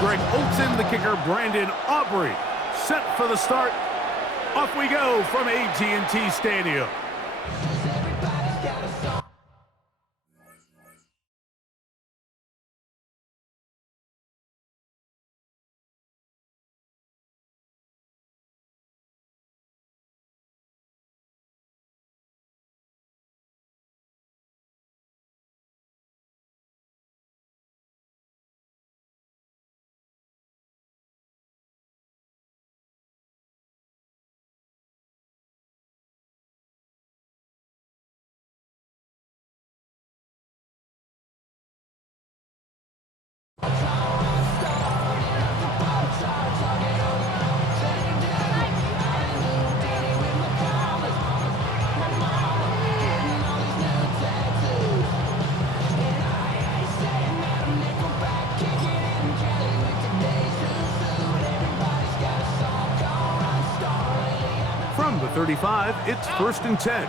Greg Olson, the kicker, Brandon Aubrey. Set for the start. Off we go from AT&T Stadium. From the 35, it's 1st and 10.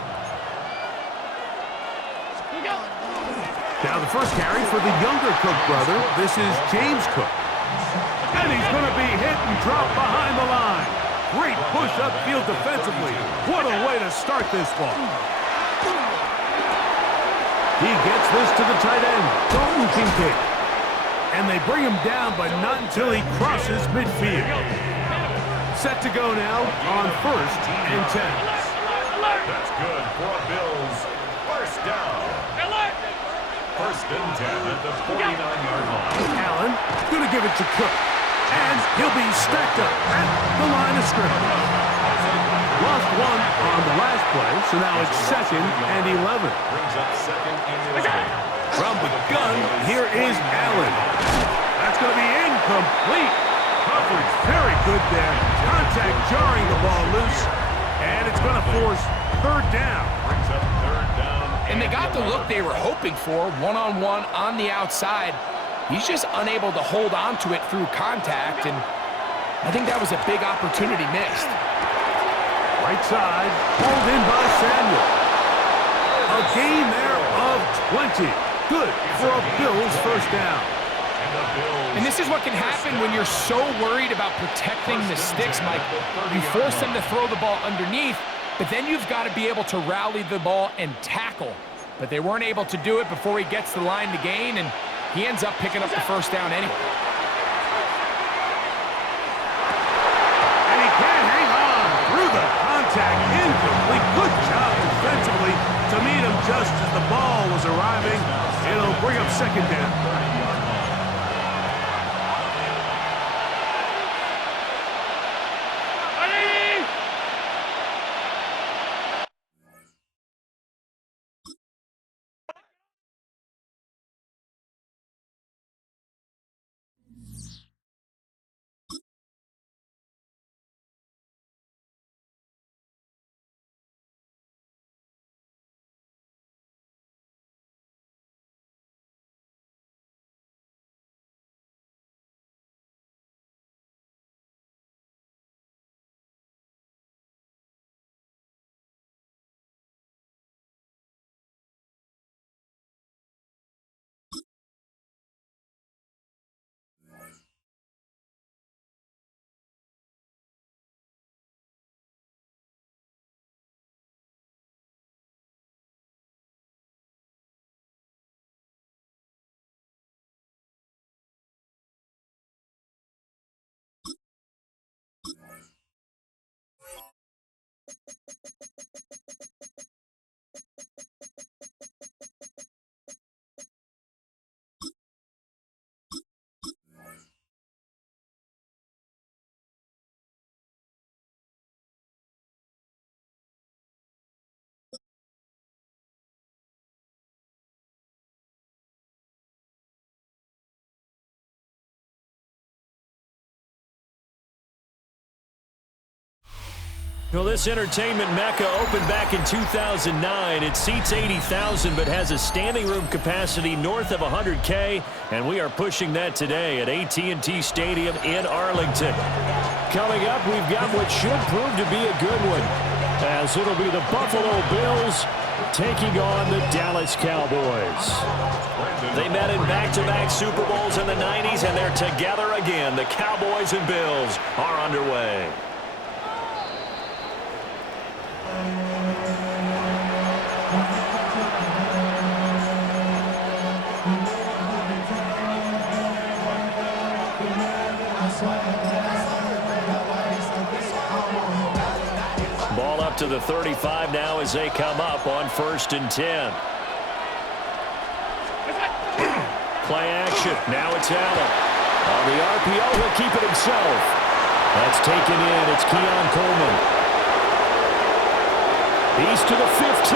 Now the first carry for the younger Cook brother. This is James Cook. And he's going to be hit and dropped behind the line. Great push upfield defensively. What a way to start this ball. He gets this to the tight end, Dalton Kincaid. And they bring him down, but not until he crosses midfield. Set to go now on 1st and 10. That's good for Bills. First down. 1st and 10 at the 49-yard line. Allen going to give it to Cook. And he'll be stacked up at the line of scrimmage. Lost one on the last play, so now it's 2nd and 11. Brings up 2nd and 11. From the gun, here is Allen. That's going to be incomplete. Coverage very good there. Contact jarring the ball loose. And it's going to force 3rd down. Brings up 3rd down. And they got the look they were hoping for, one-on-one on the outside. He's just unable to hold on to it through contact, and I think that was a big opportunity missed. Right side, pulled in by Samuel. A gain there of 20. Good for a Bills 1st down. And this is what can happen when you're so worried about protecting the sticks, Mike. You force them to throw the ball underneath, but then you've got to be able to rally the ball and tackle. But they weren't able to do it before he gets the line to gain, and he ends up picking up the 1st down anyway. And he can't hang on through the contact. Incomplete. Good job defensively to meet him just as the ball was arriving. It'll bring up 2nd down. Well, this entertainment mecca opened back in 2009. It seats 80,000 but has a standing room capacity north of 100K, and we are pushing that today at AT&T Stadium in Arlington. Coming up, we've got what should prove to be a good one, as it'll be the Buffalo Bills taking on the Dallas Cowboys. They met in back-to-back Super Bowls in the 90s, and they're together again. The Cowboys and Bills are underway. Ball up to the 35 now as they come up on 1st and 10. Play action. Now it's Allen. On the RPO, he'll keep it himself. That's taken in. It's Keon Coleman. He's to the 15.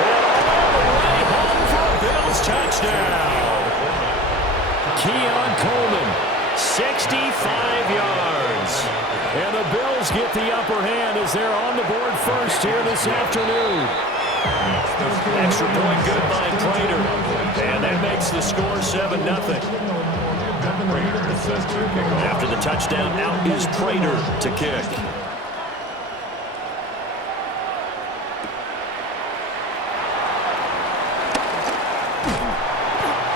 And all the way home for a Bills touchdown. Keon Coleman, 65 yards. And the Bills get the upper hand as they're on the board first here this afternoon. Extra point good by Prater. And that makes the score 7-0. After the touchdown, out is Prater to kick.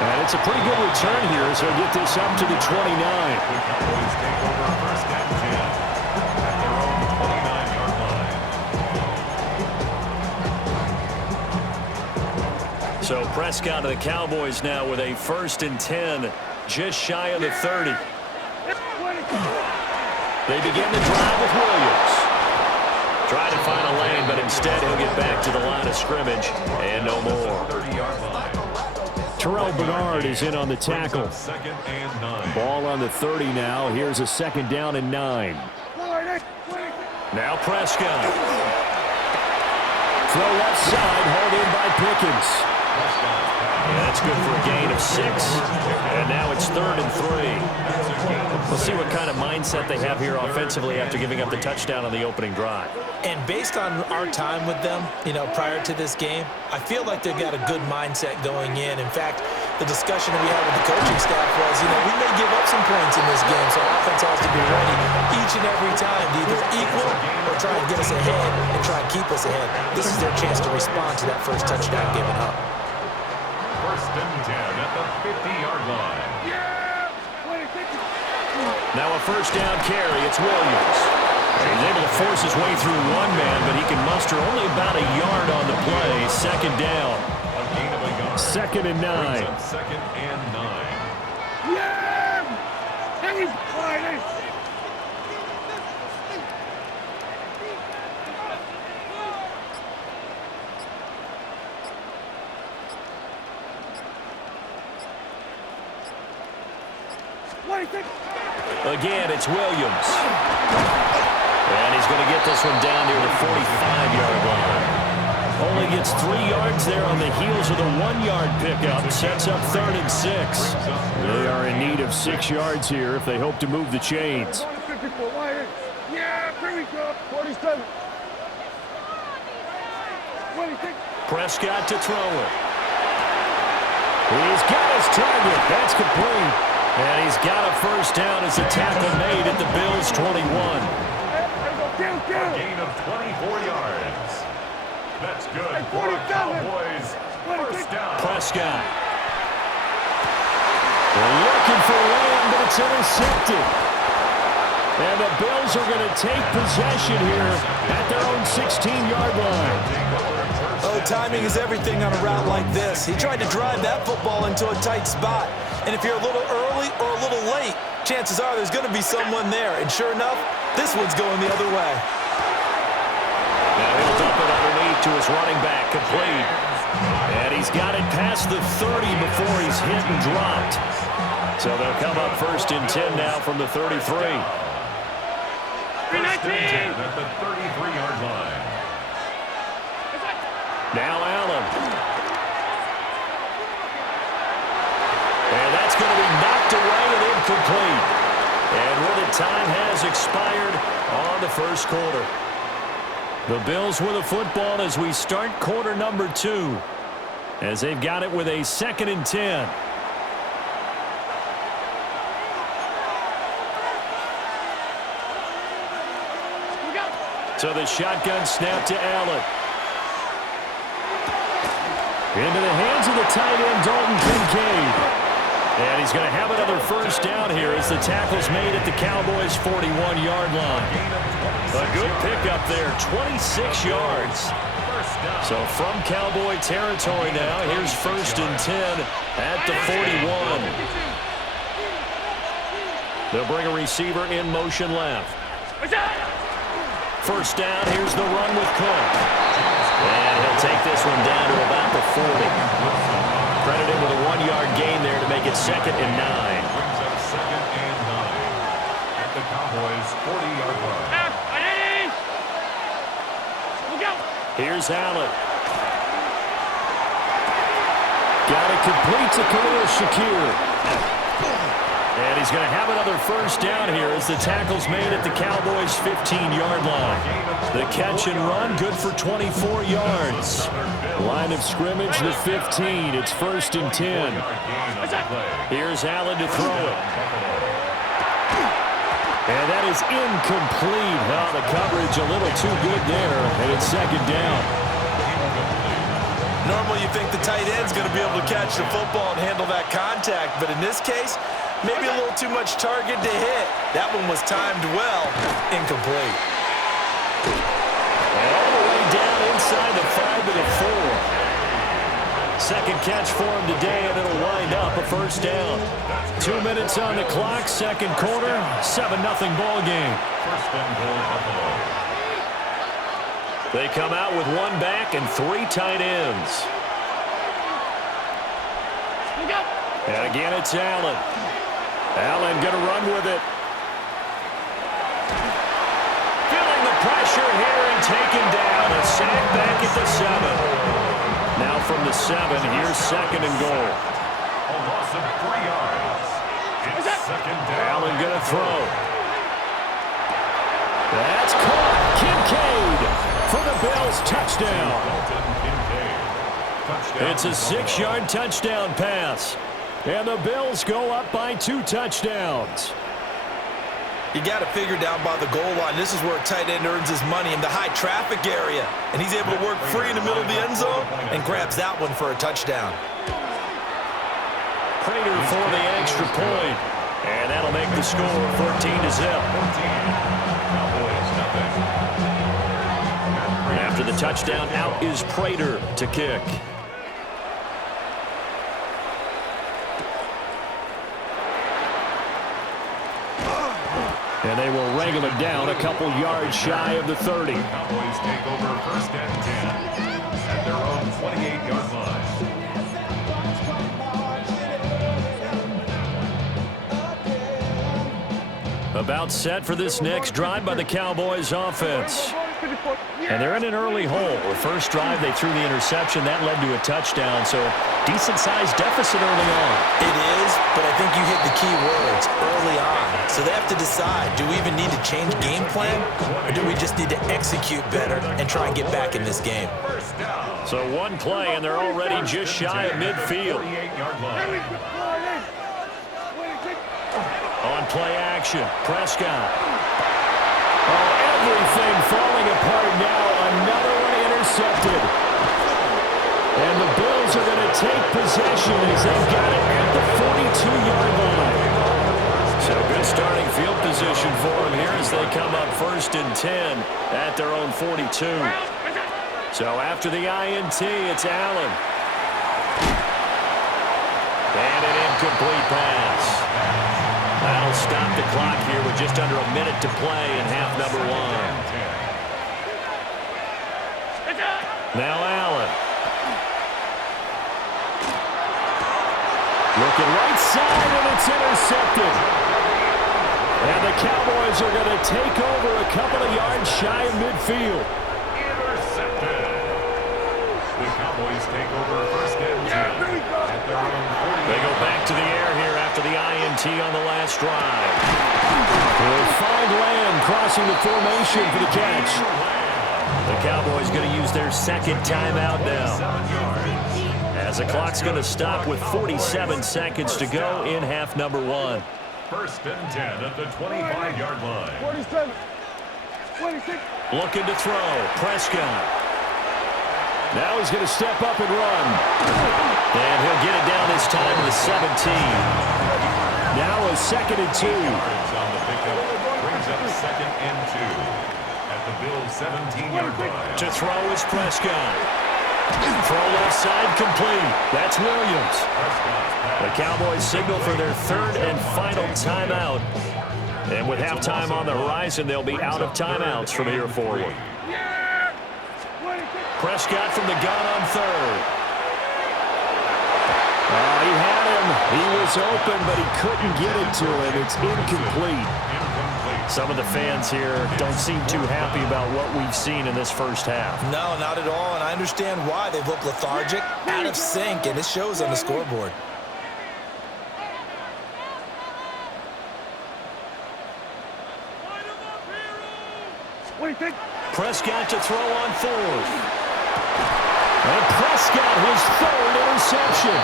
And it's a pretty good return here as they'll get this up to the 29. So Prescott of the Cowboys now with a 1st and 10, just shy of the 30. They begin the drive with Williams. Trying to find a lane, but instead he'll get back to the line of scrimmage and no more. Terrell Bernard is in on the tackle. Ball on the 30 now. Here's a 2nd down and 9. Now Prescott. Throw left side, hauled in by Pickens. Yeah, that's good for a gain of 6. And now it's 3rd and 3. We'll see what kind of mindset they have here offensively after giving up the touchdown on the opening drive. And based on our time with them, prior to this game, I feel like they've got a good mindset going in. In fact, the discussion that we had with the coaching staff was, we may give up some points in this game, so offense has to be ready each and every time to either equal or try and get us ahead and try and keep us ahead. This is their chance to respond to that first touchdown given up. 1st and 10 at the 50-yard line. Now a 1st down carry. It's Williams. He's able to force his way through one man, but he can muster only about a yard on the play. 2nd down. 2nd and 9. 2nd and 9. Again, it's Williams. And he's going to get this one down near the 45-yard line. Only gets 3 yards there on the heels of the 1-yard pickup. Sets up 3rd and 6. They are in need of 6 yards here if they hope to move the chains. Prescott to throw it. He's got his target. That's complete. And he's got a 1st down as the tackle made at the Bills' 21. A gain of 24 yards. That's good for the Cowboys. 1st down. Prescott. They're looking for Lamb, but it's intercepted. And the Bills are going to take possession here at their own 16-yard line. Oh, timing is everything on a route like this. He tried to drive that football into a tight spot. And if you're a little early or a little late, chances are there's going to be someone there. And sure enough, this one's going the other way. Now he'll dump it underneath to his running back, complete. And he's got it past the 30 before he's hit and dropped. So they'll come up 1st and 10 now from the 33. 1st and 10 at the 33-yard line. Now Allen. And that's going to be knocked away and incomplete. And with it, time has expired on the 1st quarter. The Bills with the football as we start quarter number 2. As they've got it with a 2nd and 10. So the shotgun snap to Allen. Into the hands of the tight end, Dalton Kincaid. And he's going to have another first down here as the tackle's made at the Cowboys' 41-yard line. A good pickup there, 26 yards. So from Cowboy territory now, here's 1st and 10 at the 41. They'll bring a receiver in motion left. First down, here's the run with Cook. And he'll take this one down to about the 40. Credited with a 1-yard gain there to make it 2nd and 9. Brings up 2nd and 9 at the Cowboys' 40-yard line. Here's Allen. Got it complete to Khalil Shakir. And he's going to have another first down here as the tackle's made at the Cowboys' 15-yard line. The catch and run, good for 24 yards. Line of scrimmage, the 15. It's 1st and 10. Here's Allen to throw it. And that is incomplete. Oh, the coverage a little too good there, and it's 2nd down. Normally you think the tight end's going to be able to catch the football and handle that contact, but in this case, maybe a little too much target to hit. That one was timed well. Incomplete. And all the way down inside the 5 to the 4. Second catch for him today, and it'll wind up a first down. 2 minutes on the clock, second quarter, 7-0 ball game. First and goal, Buffalo. They come out with 1 back and 3 tight ends. And again, it's Allen. Allen going to run with it. Feeling the pressure here and taken down. A sack back at the 7. Now from the 7, here's 2nd and goal. A loss of 3 yards. It's 2nd down. Allen going to throw. That's caught. Kincaid for the Bills. Touchdown. It's a 6-yard touchdown pass. And the Bills go up by 2 touchdowns. You got to figure down by the goal line. This is where a tight end earns his money in the high traffic area. And he's able to work free in the middle of the end zone and grabs that one for a touchdown. Prater for the extra point. And that'll make the score 14-0. After the touchdown, out is Prater to kick. And they will wrangle it down a couple yards shy of the 30. Cowboys take over 1st and 10 at their own 28-yard line. About set for this next drive by the Cowboys offense. And they're in an early hole. The first drive, they threw the interception. That led to a touchdown, so decent-sized deficit early on. It is, but I think you hit the key words, early on. So they have to decide, do we even need to change game plan, or do we just need to execute better and try and get back in this game? So 1 play, and they're already just shy of midfield. On play action, Prescott. Oh, everything falling apart now. Another one intercepted. And the Bills are going to take possession as they've got it at the 42-yard line. So good starting field position for them here as they come up 1st and 10 at their own 42. So after the INT, it's Allen. And an incomplete pass. That'll stop the clock here with just under a minute to play in half number 1. Now Allen. Looking right side, and it's intercepted. And the Cowboys are going to take over a couple of yards shy of midfield. Intercepted. The Cowboys take over 1st and 10 at their own 40. They go back to the air here after the INT on the last drive. They'll find Lamb crossing the formation for the catch. The Cowboys going to use their 2nd timeout now, as the clock's going to stop with 47 seconds to go in half number 1. 1st and 10 at the 25-yard line. 47, 26. Looking to throw, Prescott. Now he's going to step up and run. And he'll get it down this time to the 17. Now a 2nd and 2. On the pickup brings up 2nd and 2 at the Bills' 17-yard line. To throw is Prescott. Throw left side complete. That's Williams. The Cowboys signal for their 3rd and final timeout. And with halftime on the horizon, they'll be out of timeouts from here forward. Prescott from the gun on 3rd. He had him. He was open, but he couldn't get it to him. It's incomplete. Some of the fans here don't seem too happy about what we've seen in this first half. No, not at all, and I understand why. They've looked lethargic, out of sync, and it shows on the scoreboard. Prescott to throw on 4th. And Prescott, his 3rd interception.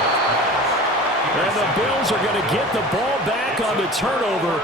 And the Bills are going to get the ball back on the turnover.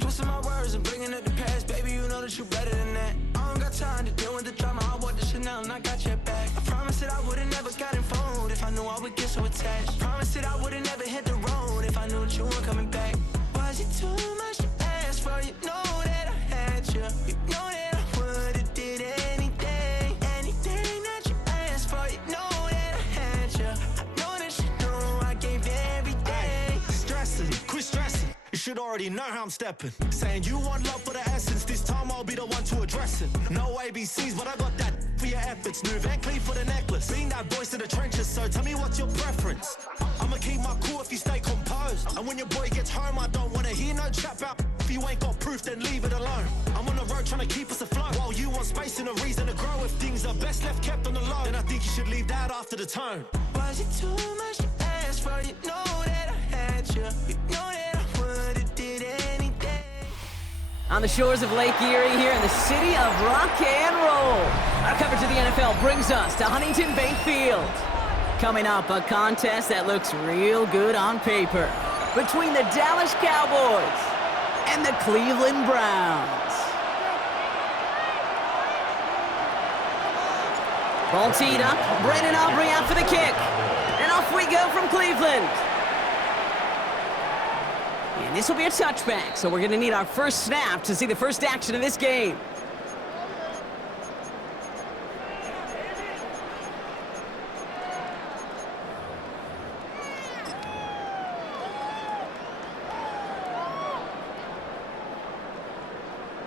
Twisting my words and bringing up the past, baby, you know that you better than that. I don't got time to deal with the drama. I want the Chanel and I got your back. I promise that I would've never gotten phoned if I knew I would get so attached. I promise that I would've never hit the road if I knew that you weren't coming back. Was it too much to ask for? You know that I had you. You know that I would've did anything, anything that you asked for. You know that I had you. I know that you know I gave everything. Stressing, quit stressing. You should already know how I'm stepping. Saying you want love for the essence. This time I'll be the one to address it. No ABCs, but I got that for your efforts. New Van Cleef for the necklace. Being that voice in the trenches, so tell me what's your preference. I'ma keep my cool if you stay composed. And when your boy gets home, I don't wanna hear no chat about if you ain't got proof, then leave it alone. I'm on the road trying to keep us afloat. While you want space and a reason to grow. If things are best left kept on the low, then I think you should leave that after the tone. Was it too much to ask for? You know that I had you. You know that I would've did anything. On the shores of Lake Erie here in the city of rock and roll. Our coverage of the NFL brings us to Huntington Bank Field. Coming up, a contest that looks real good on paper between the Dallas Cowboys and the Cleveland Browns. Ball teed up. Brandon Aubrey out for the kick. And off we go from Cleveland. And this will be a touchback, so we're going to need our first snap to see the first action of this game.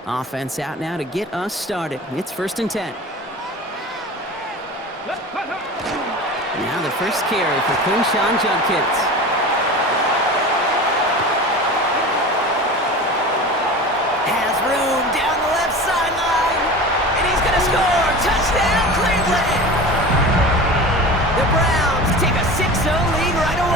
Offense out now to get us started. It's 1st and 10. Now the first carry for Quinshon Judkins. Has room down the left sideline. And he's going to score. Touchdown, Cleveland! The Browns take a 6-0 lead right away.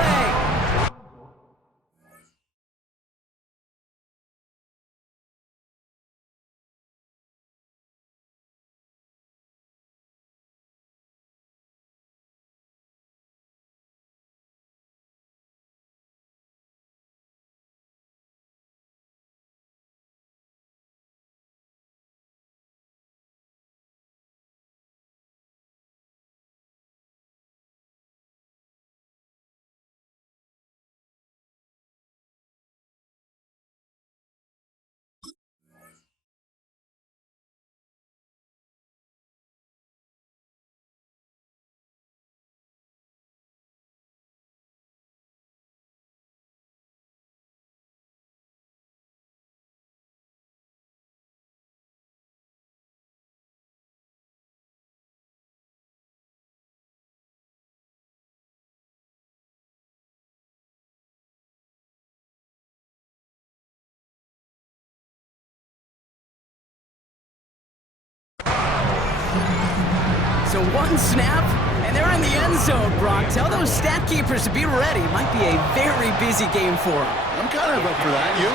So one snap, And they're in the end zone, Brock. Tell those stat keepers to be ready. Might be a very busy game for them. I'm kind of up for that. You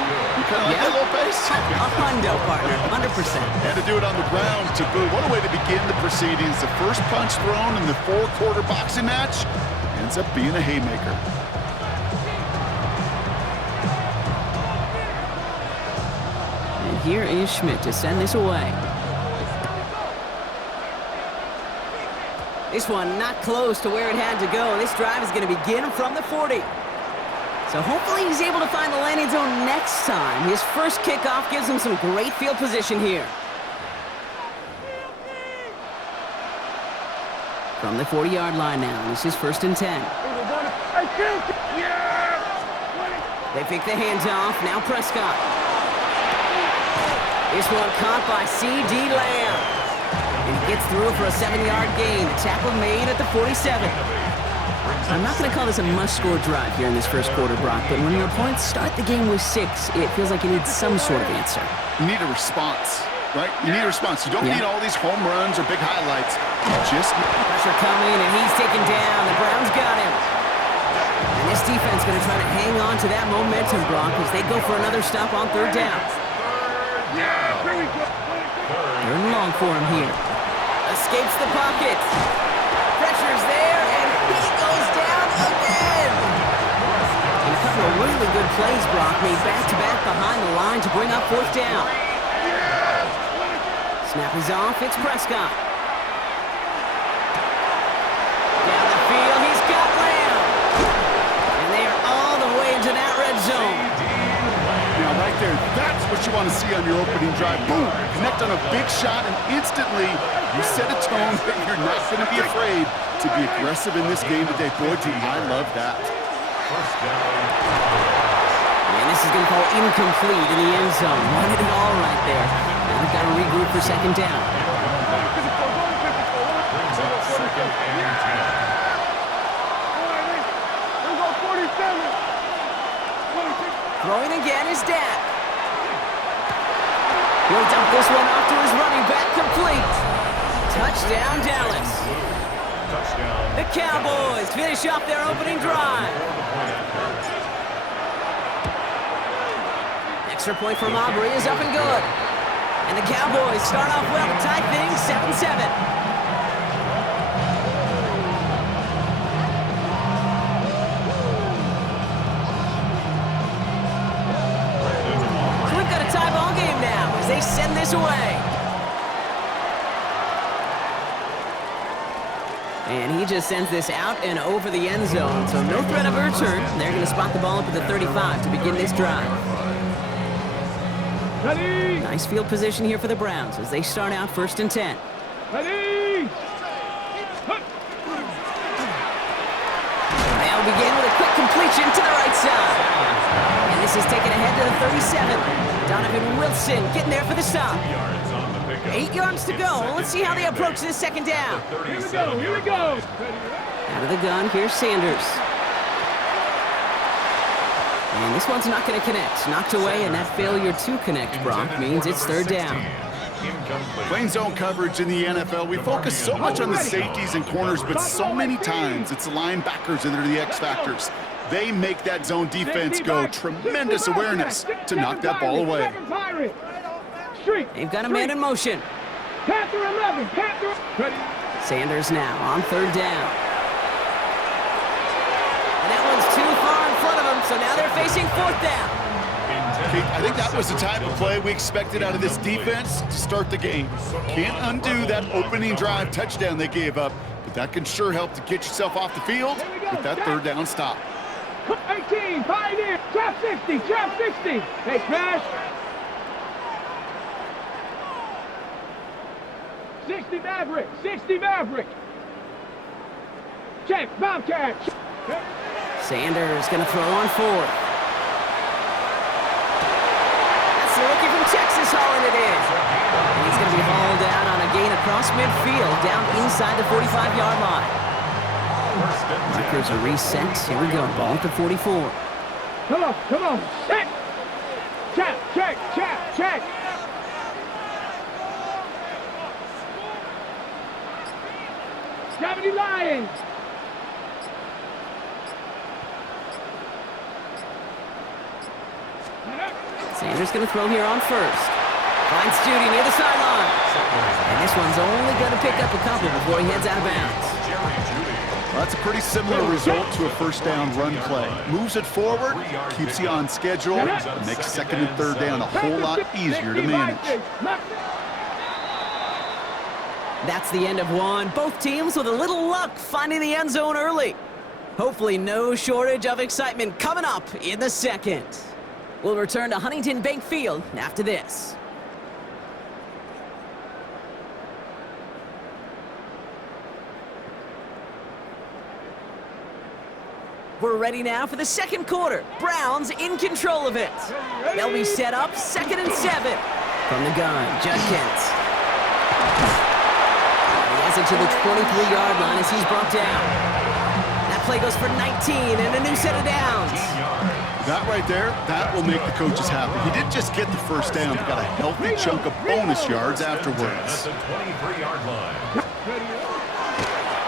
kind of like that little pace? A hundo, partner, 100%. And to do it on the ground to boot. What a way to begin the proceedings. The first punch thrown in the 4-quarter boxing match ends up being a haymaker. And here is Schmidt to send this away. This one not close to where it had to go. This drive is going to begin from the 40. So hopefully he's able to find the landing zone next time. His first kickoff gives him some great field position here. From the 40-yard line now, this is 1st and 10. They pick the hands off, now Prescott. This one caught by C.D. Lamb. And he gets through for a 7-yard gain. The tackle made at the 47. I'm not going to call this a must-score drive here in this first quarter, Brock, but when your opponents start the game with 6, it feels like you need some sort of answer. You need a response, right? You need a response. You don't need all these home runs or big highlights. Just pressure coming, and he's taken down. The Browns got him. And this defense going to try to hang on to that momentum, Brock, as they go for another stop on 3rd down. Third and long for him here. Escapes the pocket. Pressure's there, and he goes down again. And a couple of really good plays, Brock, made back-to-back behind the line to bring up 4th down. Snap is off, it's Prescott. Down the field, he's got Lamb. And they are all the way into that red zone. now right there, that's what you want to see on your opening drive. Boom, connect on a big shot, and instantly you set a tone that you're not going to be afraid to be aggressive in this game today. Boy, do I love that. And this is going to fall incomplete in the end zone. Wanted it all right there. Now we've got to regroup for 2nd down. Brings up 2nd and 10. Throwing again is Dak. He'll dump this one off to his running back, complete. Touchdown, Dallas. Touchdown. The Cowboys finish off their opening drive. Extra point from Aubrey is up and good. And the Cowboys start off well to tie things 7-7. They send this away. And he just sends this out and over the end zone, so no threat of a return. They're going to spot the ball up at the 35 to begin this drive. Ready. Nice field position here for the Browns as they start out 1st and 10. Ready. They'll begin with a quick completion to the right side. And this is taken ahead to the 37. Donovan Wilson getting there for the stop. 8 yards to go. Let's see how they approach this 2nd down. Here we go. Here we go. Out of the gun, here's Sanders. And this one's not going to connect. Knocked away, and that failure to connect, Brock, means it's 3rd down. Playing zone coverage in the NFL, we focus so much on the safeties and corners, but so many times it's the linebackers that are the X factors. They make that zone defense go. Tremendous awareness to knock that ball away. They've got a man in motion. Panther 11. Panther. Sanders now on 3rd down. And that one's too far in front of him, so now they're facing 4th down. I think that was the type of play we expected out of this defense to start the game. Can't undo that opening drive touchdown they gave up, but that can sure help to get yourself off the field with that 3rd down stop. 18, Pioneer, trap 60, trap 60. Hey, Crash. 60 Maverick, 60 Maverick. Check, Bobcat. Sanders gonna throw on 4th. That's the rookie from Texas hauling it in. And he's gonna be hauled down on a gain across midfield, down inside the 45-yard line. Markers are reset. Here we go. Ball at the 44. Come on, come on. Check. Check, check, check, check. Lions. Sanders going to throw here on first. Finds Judy near the sideline. And this one's only going to pick up a couple before he heads out of bounds. Well, that's a pretty similar result to a first down run play. Moves it forward, keeps you on schedule, and makes second and third down a whole lot easier to manage. That's the end of one. Both teams with a little luck finding the end zone early. Hopefully no shortage of excitement coming up in the second. We'll return to Huntington Bank Field after this. We're ready now for the second quarter. Browns in control of it. They'll be set up 2nd and 7. From the gun, Judkins. He has it to the 23-yard line as he's brought down. That play goes for 19 and a new set of downs. That right there, that will make the coaches happy. He didn't just get the first down, he got a healthy chunk of bonus yards afterwards.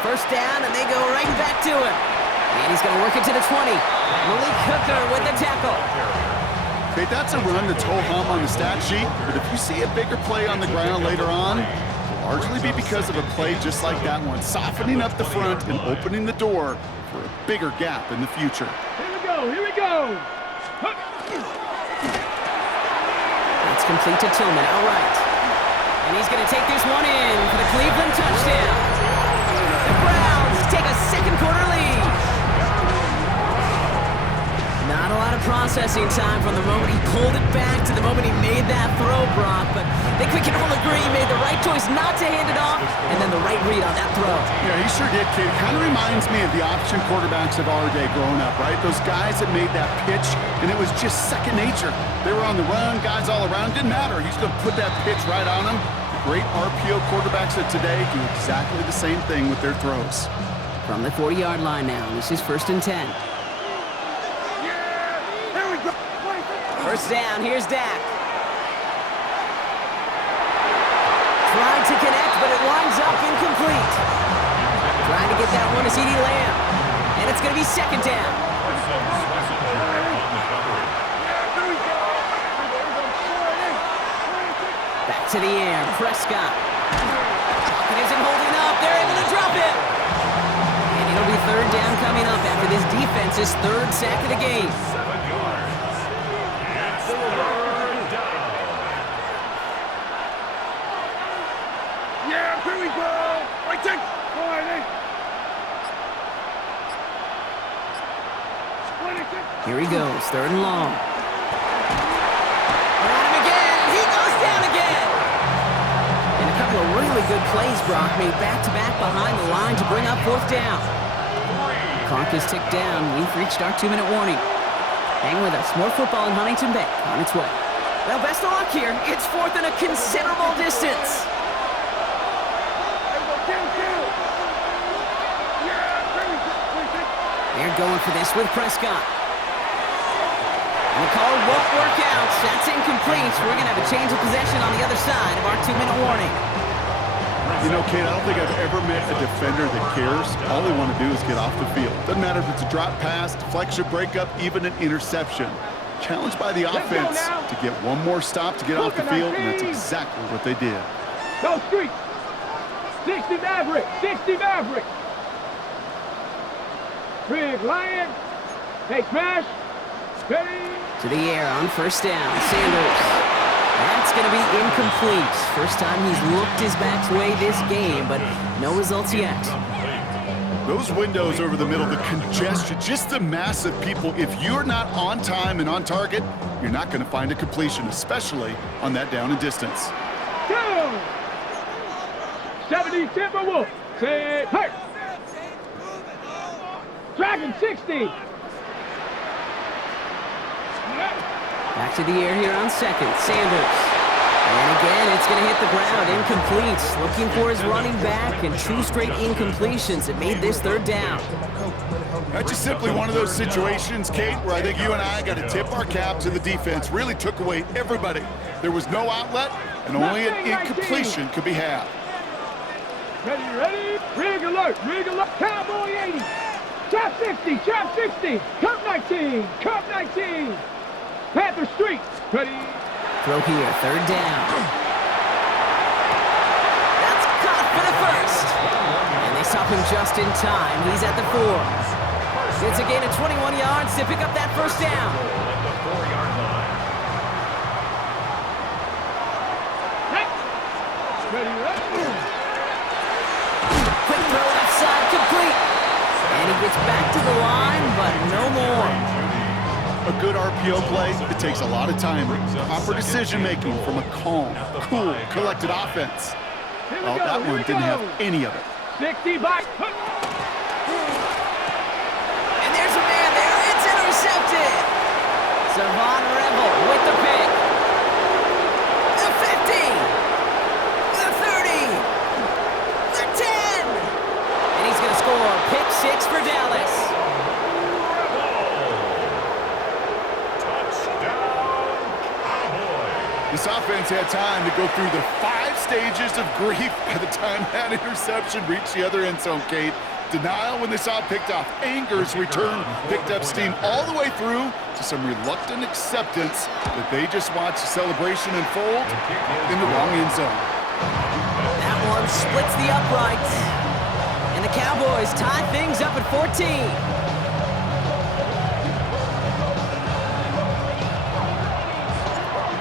First down, and they go right back to him. And he's going to work it to the 20. Malik Hooker with the tackle. Okay, that's a run that's ho-hum on the stat sheet, but if you see a bigger play on the ground later on, it'll largely be because of a play just like that one, softening up the front and opening the door for a bigger gap in the future. Here we go. It's complete to Tillman, outright. And he's going to take this one in for the Cleveland touchdown. The Browns take a second quarter lead. Not a lot of processing time from the moment he pulled it back to the moment he made that throw, Brock. But I think we can all agree he made the right choice not to hand it off, and then the right read on that throw. Yeah, he sure did, kid. Kind of reminds me of the option quarterbacks of our day growing up, right? Those guys that made that pitch, and it was just second nature. They were on the run, guys all around. Didn't matter. He's going to put that pitch right on them. The great RPO quarterbacks of today do exactly the same thing with their throws. From the 40-yard line now, this is 1st and 10. First down, here's Dak. Tried to connect, but it winds up incomplete. Trying to get that one to CeeDee Lamb. And it's going to be 2nd down. Back to the air, Prescott. Pocket isn't holding up, they're able to drop it. And it'll be 3rd down coming up after this defense's 3rd sack of the game. Here he goes, 3rd and long. Got him again, he goes down again. And a couple of really good plays, Brock, made back-to-back behind the line to bring up 4th down. Clock is ticked down, we've reached our 2-minute warning. Hang with us, more football in Huntington Bay on its way. Well, best of luck here, it's 4th and a considerable distance. They're going for this with Prescott. And the call won't work out. That's incomplete. We're going to have a change of possession on the other side of our 2-minute warning. You know, Kate, I don't think I've ever met a defender that cares. All they want to do is get off the field. Doesn't matter if it's a drop pass, deflection, breakup, even an interception. Challenged by the offense to get one more stop to get off the field, and that's exactly what they did. Go street. 60 Maverick. 60 Maverick. Big Lion. Hey, Smash. Ready. To the air on 1st down. Sanders. That's going to be incomplete. First time he's looked his back's way this game, but no results yet. Those windows over the middle, the congestion, just the mass of people. If you're not on time and on target, you're not going to find a completion, especially on that down and distance. Go. 70 Timberwolf. Say, hey. Dragon 60. Back to the air here on 2nd. Sanders. And again, it's going to hit the ground. Incomplete. Looking for his running back, and 2 straight incompletions that made this 3rd down. That's just simply one of those situations, Kate, where I think you and I got to tip our cap to the defense. Really took away everybody. There was no outlet, and only an incompletion could be had. Ready. Rig alert. Cowboy 80. Chop 60. Cup 19. Panther Street. Ready. Throw here, third down. That's caught for the first. And they stop him just in time. He's at the 4. It's a gain of 21 yards to pick up that first down. At the 4-yard line. Ready. Quick throw left side, complete. And he gets back to the line, but no more. A good RPO play, it takes a lot of time, proper decision-making from a calm, cool, collected offense. Well, that one didn't have any of it. 60 by. And there's a man there. It's intercepted. Savon Revel with the pick. The 50. The 30. The 10. And he's going to score pick 6 for Dallas. This offense had time to go through the 5 stages of grief by the time that interception reached the other end zone, Kate. Denial when they saw it picked off. Anger's return picked up steam all the way through to some reluctant acceptance that they just watched the celebration unfold in the wrong end zone. That one splits the uprights. And the Cowboys tie things up at 14.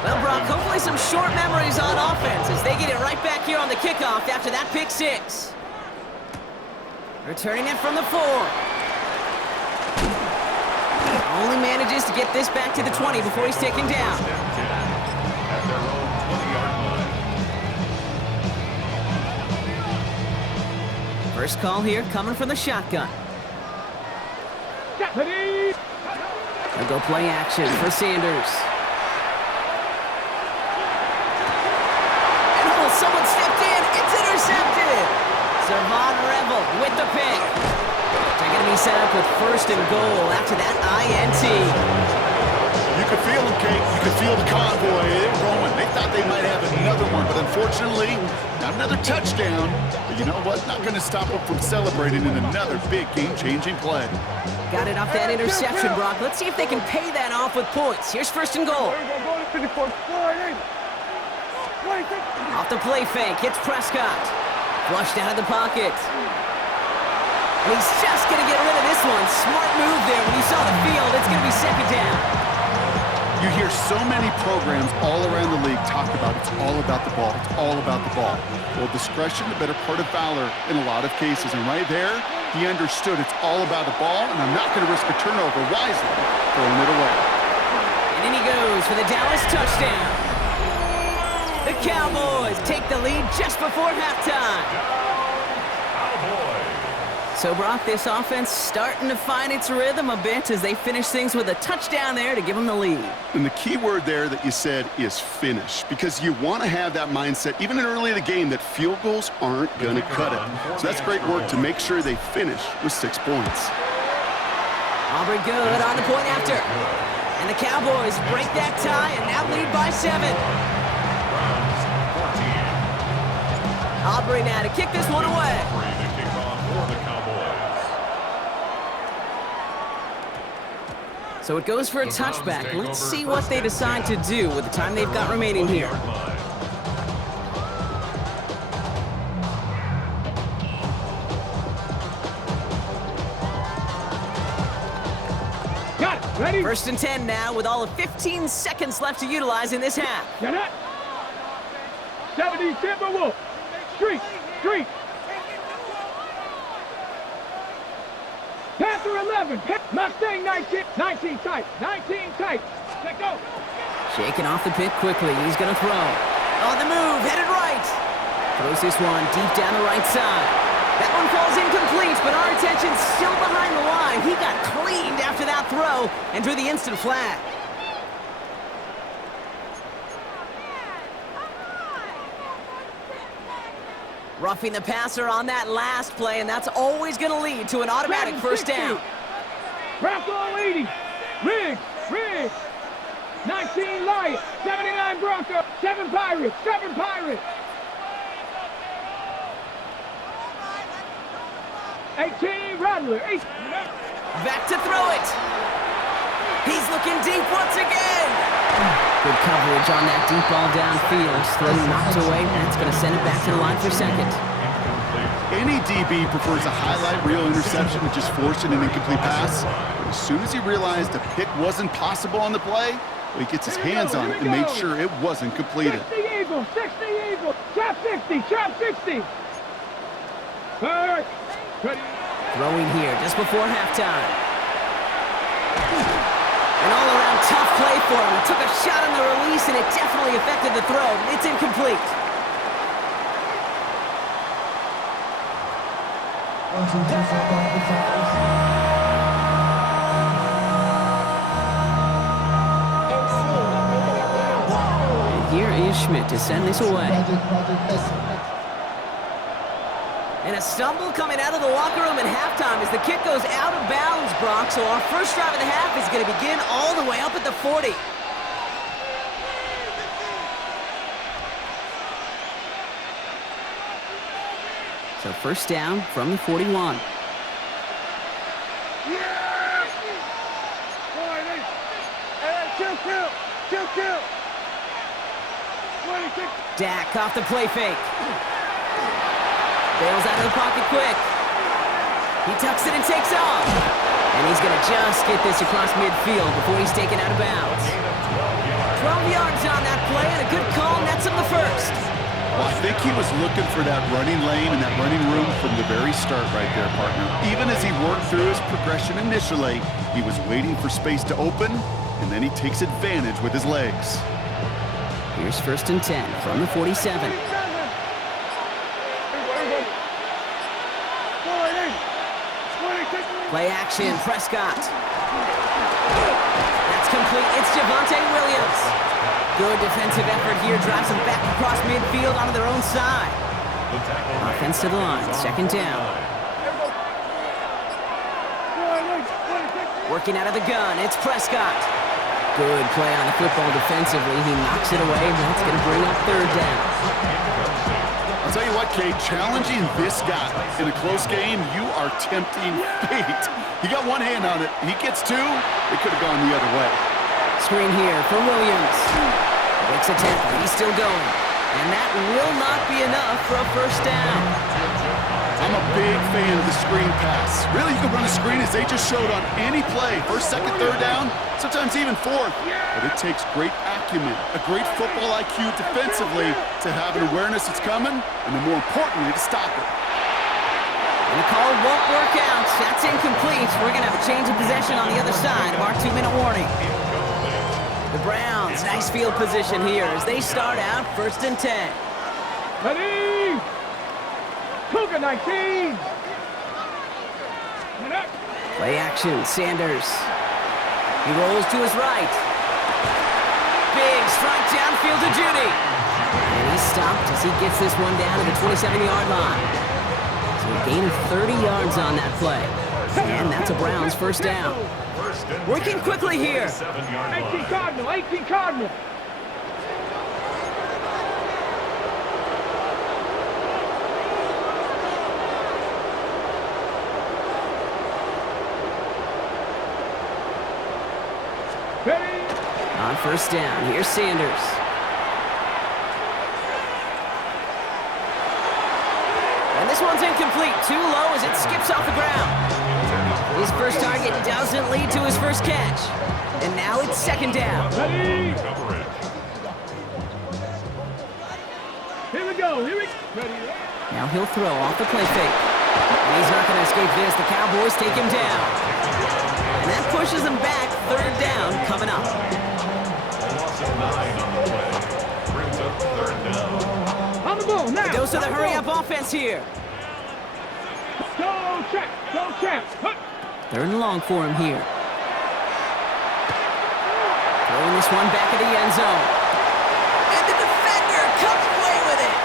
Well, Brock, hopefully some short memories on offense as they get it right back here on the kickoff after that pick 6. Returning it from the 4. Only manages to get this back to the 20 before he's taken down. At their own 20-yard line. First call here coming from the shotgun. They'll go play action for Sanders. Someone stepped in. It's intercepted. Savon Revel with the pick. They're going to be set up with first and goal after that INT. You could feel them, Kate. You could feel the convoy. They were going. They thought they might have another one, but unfortunately, not another touchdown. But you know what? Not going to stop them from celebrating in another big game-changing play. Got it off that interception, Brock. Let's see if they can pay that off with points. Here's first and goal. Off the play fake, hits Prescott. Flushed out of the pocket. And he's just going to get rid of this one. Smart move there when you saw the field. It's going to be second down. You hear so many programs all around the league talk about it's all about the ball. It's all about the ball. Well, discretion, the better part of valor in a lot of cases. And right there, he understood it's all about the ball, and I'm not going to risk a turnover wisely, throwing it away. And in he goes for the Dallas touchdown. The Cowboys take the lead just before halftime. So, Brock, this offense starting to find its rhythm a bit as they finish things with a touchdown there to give them the lead. And the key word there that you said is finish, because you want to have that mindset, even in early in the game, that field goals aren't going to cut it. So that's great work to make sure they finish with 6 points. Aubrey good on the point after. And the Cowboys break that tie and now lead by 7. Aubrey now to kick this one away. So it goes for a touchback. Let's see what they decide to do with the time they've got remaining here. Got it. Ready? First and 10 now with all of 15 seconds left to utilize in this half. Get it. 70 Timberwolf. Street. Panther 11. Mustang 19 tight. Let go. Shaking off the pick quickly. He's going to throw. On the move, headed right. Throws this one deep down the right side. That one falls incomplete, but our attention's still behind the line. He got cleaned after that throw and drew the instant flag. Roughing the passer on that last play, and that's always going to lead to an automatic first down. Bronco 80. Riggs. 19 Lions. 79 Bronco. 7 Pirates. 18, Rattler. 18. Back to throw it. He's looking deep once again. Good coverage on that deep ball downfield. Still knocked away. That's going to send it back to the line for second. Any DB prefers a highlight reel interception to just forcing an incomplete pass. But as soon as he realized a pick wasn't possible on the play, he gets his hands on it and made sure it wasn't completed. 60 Eagles, 60 Eagles. Trap 60, trap 60. Perfect. Ready. Throwing here just before halftime. An all-around tough play for him. He took a shot on the release, and it definitely affected the throw. It's incomplete. And here is Schmidt to send this away. And a stumble coming out of the locker room at halftime as the kick goes out of bounds, Brock. So our first drive of the half is going to begin all the way up at the 40. So first down from the 41. Dak off the play fake. Bails out of the pocket quick. He tucks it and takes off. And he's going to just get this across midfield before he's taken out of bounds. 12 yards on that play and a good call nets him the first. Well, I think he was looking for that running lane and that running room from the very start right there, partner. Even as he worked through his progression initially, he was waiting for space to open, and then he takes advantage with his legs. Here's first and 10 from the 47. Play action, Prescott. That's complete. It's Javonte Williams. Good defensive effort here. Drives them back across midfield onto their own side. Offense to the line. Second down. Working out of the gun. It's Prescott. Good play on the football defensively. He knocks it away. That's going to bring up third down. I'll tell you what, Kate, challenging this guy in a close game, you are tempting fate. He got one hand on it. He gets two. It could have gone the other way. Screen here for Williams. Breaks a tackle. He's still going. And that will not be enough for a first down. I'm a big fan of the screen pass. Really, you can run a screen as they just showed on any play. First, second, third down, sometimes even fourth. But it takes great acumen, a great football IQ defensively to have an awareness it's coming, and then more importantly, to stop it. And the call won't work out. That's incomplete. We're going to have a change of possession on the other side of our 2-minute warning. The Browns, nice field position here as they start out first and 10. Ready! Cougar 19! Play action, Sanders. He rolls to his right. Big strike downfield to Judy. And he's stopped as he gets this one down to the 27-yard line. So a gain of 30 yards on that play. And that's a Browns first down. Working quickly here. 18 Cardinal, 18 Cardinal. On first down, here's Sanders. And this one's incomplete. Too low as it skips off the ground. His first target doesn't lead to his first catch. And now it's second down. Ready? Here we go. Here we go. Ready. Now he'll throw off the play fake. And he's not going to escape this. The Cowboys take him down. And that pushes him back. Third down coming up. On the ball now. It goes to the hurry-up offense here. Go check. Go check. Third and long for him here. Throwing this one back at the end zone. And the defender comes away with it.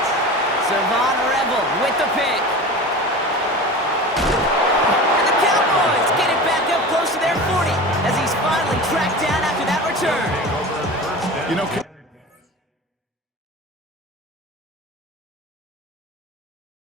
Savon Revel with the pick. And the Cowboys get it back up close to their 40 as he's finally tracked down after that return. You know,